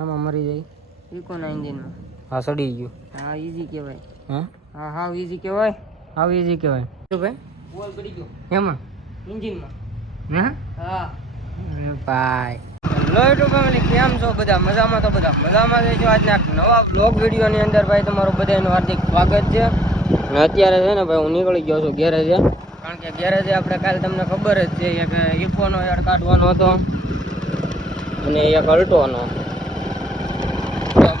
આમાં મરી જાય. ઇકોના એન્જિનમાં હા સડી ગયું. હા ઈઝી કહેવાય. હા? હા હા ઈઝી કહેવાય. આવી ઈઝી કહેવાય. તો ભાઈ બોલ પડી ગયો. એમાં? એન્જિનમાં હા? હા. ભાઈ. હેલો યુટ્યુબ ફેમિલી કેમ છો બધા? મજામાં તો બધા? મજામાં છે જો આજના નવા બ્લોગ વિડીયોની અંદર ભાઈ તમારું બધાનું હાર્દિક સ્વાગત છે. અને અત્યારે છે ને ભાઈ હું નીકળી ગયો છું ગેરેજે. કારણ કે ગેરેજે આપણે કાલે તમને ખબર જ છે એક ઇફોનો યાર કાઢવાનો હતો. અને એક અલ્ટોનો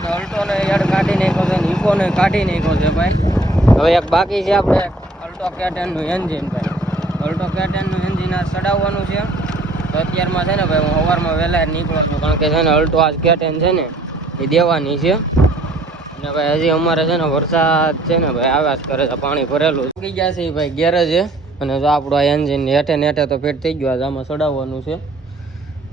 આપણે અલ્ટોનો કાઢી નાખ્યો છે ને ઇફોનો કાઢી નાખ્યો છે ભાઈ. હવે એક બાકી છે આપણે અલ્ટો કેટેનનું એન્જિન ભાઈ. અલ્ટો કેટેનનું એન્જિન આ ચડાવવાનું છે. તો અત્યારમાં છે ને ભાઈ, હું સવારમાં વહેલા નીકળું છું, કારણ કે છે ને અલ્ટો આજ કેટેન છે ને, એ દેવાની છે. અને ભાઈ, હજી અમારે છે ને વરસાદ છે ને ભાઈ આવ્યા જ કરે છે, પાણી ભરેલું ઉગી ગયા છે ભાઈ છે અને જો આપણું આ એન્જિન હેઠે નેઠે તો ફિટ થઈ ગયું, આજે આમાં ચડાવવાનું છે.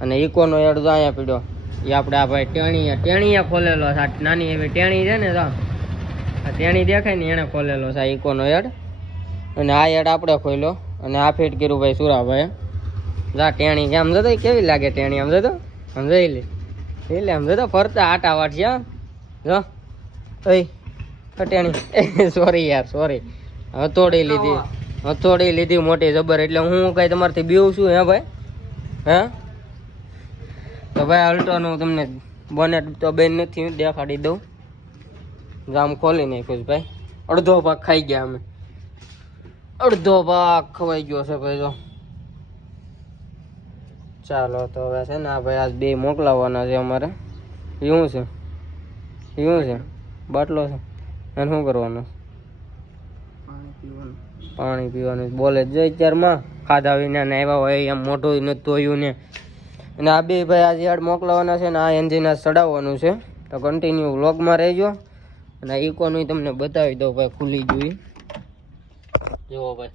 અને ઇકોનો એડ તો અહીંયા પીડ્યો. એ આપણે આ ભાઈ ટેણીએ ટેણીએ ખોલેલો છે. આ નાની એવી ટેણી છે ને તો આ ટેણી દેખાય ને એણે ખોલેલો છે આ ઇકોનો એડ અને આ એડ આપણે ખોલ્યો અને આ ફિટ કર્યું ભાઈ સુરાભાઈ. જા ટેણી કે આમ જતો કેવી લાગે ટેણી આમ જતો? આમ જોઈ લે. એટલે આમ જતો? ફરતા આટા વાટશે જો. ઓય ટેણી. સોરી યાર સોરી હથોડી લીધી. હથોડી લીધી મોટી જબર એટલે હું કઈ તમારથી બીવું છું હે ભાઈ? હે? તો ભાઈ અલ્ટોનું તમને બોનેટ તો બેન નથી દેખાડી દઉં. જામ ખોલી નાખ્યું છે ભાઈ. અડધો ભાગ ખાઈ ગયા અમે. અડધો ભાગ ખવાઈ ગયો છે ભાઈ જો. ચાલો તો હવે છે ને આ ભાઈ આજ બે મોકલાવવાના છે અમારે. એવું છે. એવું છે. બાટલો છે. એને શું કરવાનું? પાણી પીવાનું. બોલે જ અત્યારમાં ખાધા વિના ને આવ્યા હોય એમ મોઢું નથી ધોયું ને. અને આ બે ભાઈ આજે યાર્ડ મોકલાવાના છે ને આ એન્જિન ચડાવવાનું છે. તો કન્ટિન્યુ વ્લોગમાં રહેજો. અને આ ઇકોનું તમને બતાવી દઉં ભાઈ ખુલી જોઈ જુઓ ભાઈ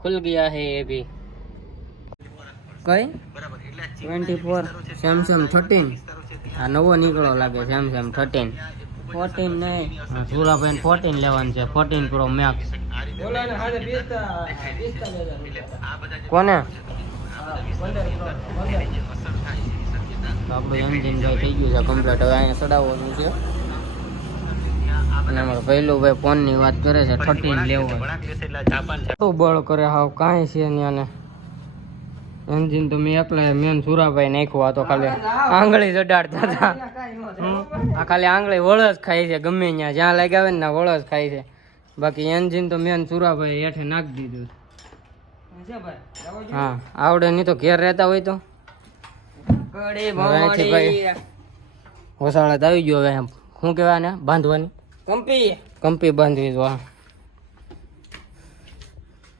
ખુલ ગયા હે એ બી. કઈ? ટ્વેન્ટી ફોર સેમસંગ થર્ટીન આ નવો નીકળો લાગે સેમસંગ થર્ટીન ફોર્ટીન નહીં સુરાભાઈ ફોર્ટીન લેવાનું છે ફોર્ટીન પ્રો મેક્સ કોને? આપણું એન્જિન ભાઈ થઈ ગયું છે કમ્પ્લીટ હવે અહીંયા ચડાવવાનું છે. અને અમારે પહેલું ભાઈ ફોનની વાત કરે છે થર્ટીન લેવું શું બળ કરે હાવ કાંઈ છે ત્યાં ને એન્જિન તો મેં એકલા મેન સુરાભાઈ નાખ્યું આ તો ખાલી આંગળી ચડાડતા હતા. આ ખાલી આંગળી વળસ ખાય છે ગમે ત્યાં જ્યાં લાગ્યા આવે ને વળસ ખાય છે. બાકી એન્જિન તો મેન સુરાભાઈ હેઠે નાખી દીધું. હા આવડે નહીં તો ઘેર રહેતા હોય તો. વસાળા આવી ગયો હવે શું કહેવાય ને બાંધવાની? કંપી. કંપી બાંધવી તો હા.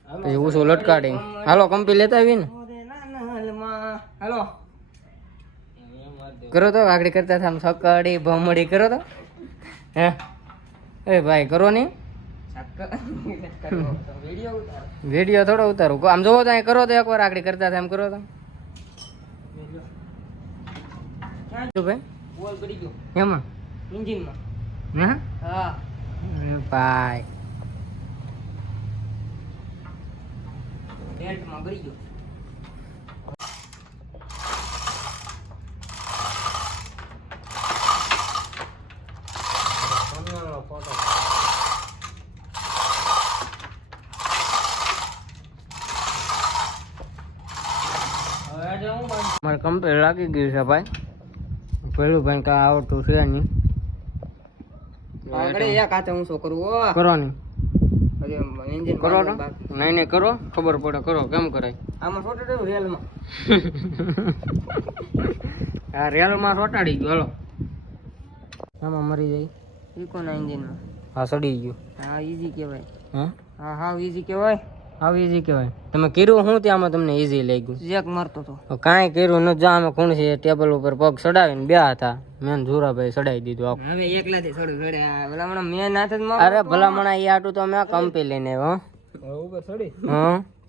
પછી ઊંચું લટકાડી. હાલો કંપી લેતા આવી ને. હેલો. કરો તો આગળ કરતા હતા સકડી ભમડી કરો તો. હે? એ ભાઈ કરો નહીં. વીડિયો થોડો ઉતારું. આમ જોવો તો કરો તો એકવાર આગળ કરતા એમ કરો તો. ભાઈ? ગયો મારે કમ્પ્લેટ લાગી ગયું છે ભાઈ. પેલું ભાઈ કાંઈ આવડતું છે નહીં. આગળ એક હાથે હું શું કરું કરો નહીં કરો નહીં નહીં કરો. ખબર પડે કરો. કેમ કરાય? આમાં રહ્યું રેલમાં. આ રેલમાં સોટાડી ગયો હાલો. આમાં મરી જાય. ઇકોના એન્જિનમાં હા સડી ગયું. હા ઈઝી કહેવાય. હા? હા હા ઈઝી કહેવાય. આવી ઈઝી કહેવાય. તમે કર્યું શું ત્યાંમાં તમને ઈઝી લાગ્યું? જેક મારતો તો કાંઈ કર્યું ન જા અમે કોણ છે ટેબલ ઉપર પગ ચડાવીને બે હતા. મેન ઝુરાભાઈ ચડાવી દીધું આખું. હવે એકલાથી થોડું ઘડે ભલા મેં નાથ જ અરે ભલામણા એ આટું તો મેં કંપી લઈને આવ્યો ઉપર ચડી. હો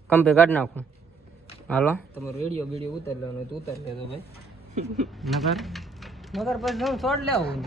કંપી કાઢી નાખું. હાલો. તમારો રેડિયો વીડિયો ઉતારી લેવાનો તો ઉતારી લેજો ભાઈ. નગર નગર પછી હું છોડ લેવું.